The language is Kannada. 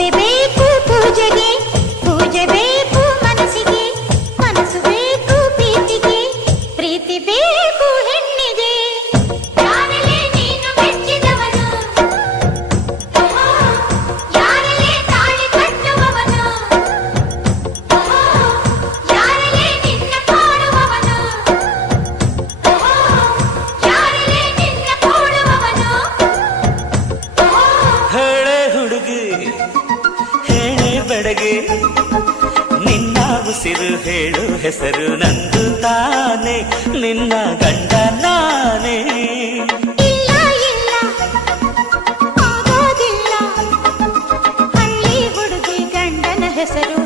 ಒಪ್ಪೆ ಬೇಕು ಪೂಜೆಗೆ, ಪೂಜೆ ಬೇಕು ಮನಸ್ಸಿಗೆ, ಮನಸ್ಸು ಬೇಕು ಪ್ರೀತಿಗೆ, ಪ್ರೀತಿ ಬೇಕು ಹೆಣ್ಣಿಗೆ. ಯಾರಲೇ ನೀನು ಮೆಚ್ಚಿದವನು, ಯಾರಲೇ ತಾಳಿ ಕಟ್ಟುವವನು, ಯಾರಲೇ ನಿನ್ನ ಕಾಡುವವನು, ಯಾರಲೇ ನಿನ್ನ ಕೂಡುವವನು. ಹೇಳೆ ಹುಡುಗಿ ಹೇಳೆ ಬೆಡಗೆ, ನಿನ್ನ ಉಸಿರು ಹೇಳು ಹೆಸರು ನಂದು ತಾನೆ, ನಿನ್ನ ಗಂಡ ನಾನೇ. ಇಲ್ಲ ಇಲ್ಲ ಆಗೋದಿಲ್ಲ, ಹಳ್ಳಿ ಹುಡುಗಿ ಗಂಡನ ಹೆಸರು